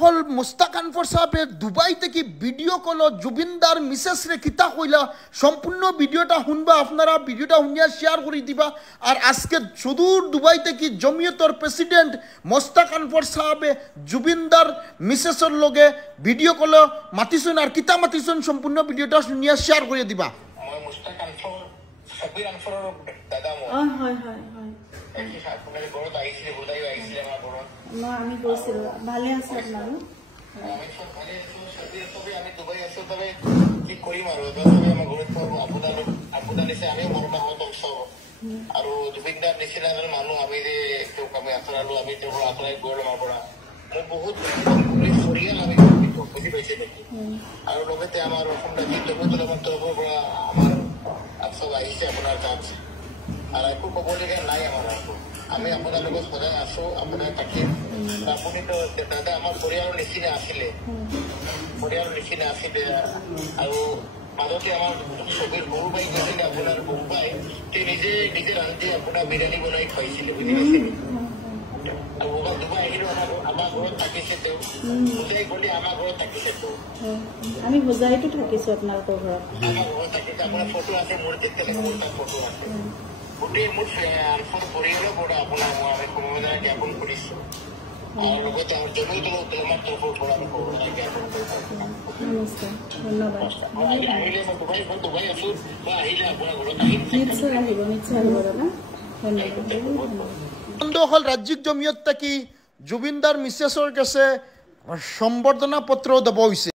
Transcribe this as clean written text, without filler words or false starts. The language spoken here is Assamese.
হল মুস্তাক আনফর সাহেব দুবাই থেকে ভিডিও কল জুবিনদার মিসেস রে কিতা কইলা সম্পূর্ণ ভিডিওটা শুনবা আপনারা ভিডিওটা শুনিয়া শেয়ার করে দিবা আর আজকে সুদূর দুবাই থেকে জমিয়তর প্রেসিডেন্ট মুস্তাক আনফর সাহেব জুবিনদার মিসেসর লগে ভিডিও কল মাতিছুন আর কিতা মাতিছুন সম্পূর্ণ ভিডিওটা শুনিয়া শেয়ার করে দিবা মই মুস্তাক আনফর সাবির আনফৰৰ দাদা মই হয় হয় হয় এই সাতপুৰেৰ ঘৰত আহিছিলে বুধাই আহিছিলে আমাৰ ঘৰত আমি গৈছিলো ভালে আছে আপনাৰ আমি সব ভালে আছো সাবিৰ সবে আমি দুবাই আছো তবে কি কৰিম আৰু তবে আমাৰ ঘৰত আপুদা নিছে আমি মৰমা হতম সব আৰু জুবিনদাৰ নিচিনা এজন মানুহ আমি যে তেওঁক আমি আঁতৰালো আমি তেওঁৰ পৰা আঁতৰাই গ'লো আমাৰ পৰা মই বহুত পৰিয়াল আমি বুজি পাইছে নেকি আৰু লগতে আমাৰ অসম ৰাজ্যিক জমিয়তৰ তৰফৰ পৰা আমাৰ সব আহিছে আপোনাৰ তাত আৰ একো ক'বলগীয়া নাই আমাৰ আকৌ আমি আপোনাৰ লগত সদায় আছো আপোনাৰ থাকিম আপুনি তো দাদা আমাৰ পৰিয়ালৰ নিচিনা আছিলে আৰু মাজতে আমাৰ ছবিৰ সৰু বাই গৈছিলে আপোনাৰ মুম্বাই তেওঁ নিজে ৰান্ধি আপোনাৰ বিৰিয়ানী বনাই খুৱাইছিলে বুজি পাইছিলে আৰু মোবাইল দুবাই আহিলেও আমাৰ ঘৰত থাকিছে তেওঁ বুজাই গ'লে আমাৰ ঘৰত থাকিছে তেওঁ আমি বুজাইতো থাকিছো আপোনালোকৰ ঘৰত আমাৰ ঘৰত থাকিছে আপোনাৰ ফটো আছে মোৰ দেখতে মোৰ তাত ফটো আছে গোটেই মোৰ আনফৰ পৰিয়ালৰ পৰা আপোনাৰ আমি সমবেদনা জ্ঞাপন কৰিছো আৰু লগতে আমাৰ জমিয়তৰ আমাৰ তৰফৰ পৰা আমি সমবেদনা জ্ঞাপন কৰিছো নমস্কাৰ ধন্যবাদ আহিলে মই দুবাই আছো মই আহিলে আপোনাৰ ঘৰত আহিম নিশ্চয় আহিব দাদা ধন্যবাদ হল ৰাজ্যিক জমিয়ত থেকে জুবিনদাৰ মিসেসৰ কাছে সম্বৰ্ধনা পত্ৰ দেওয়া হয়েছে।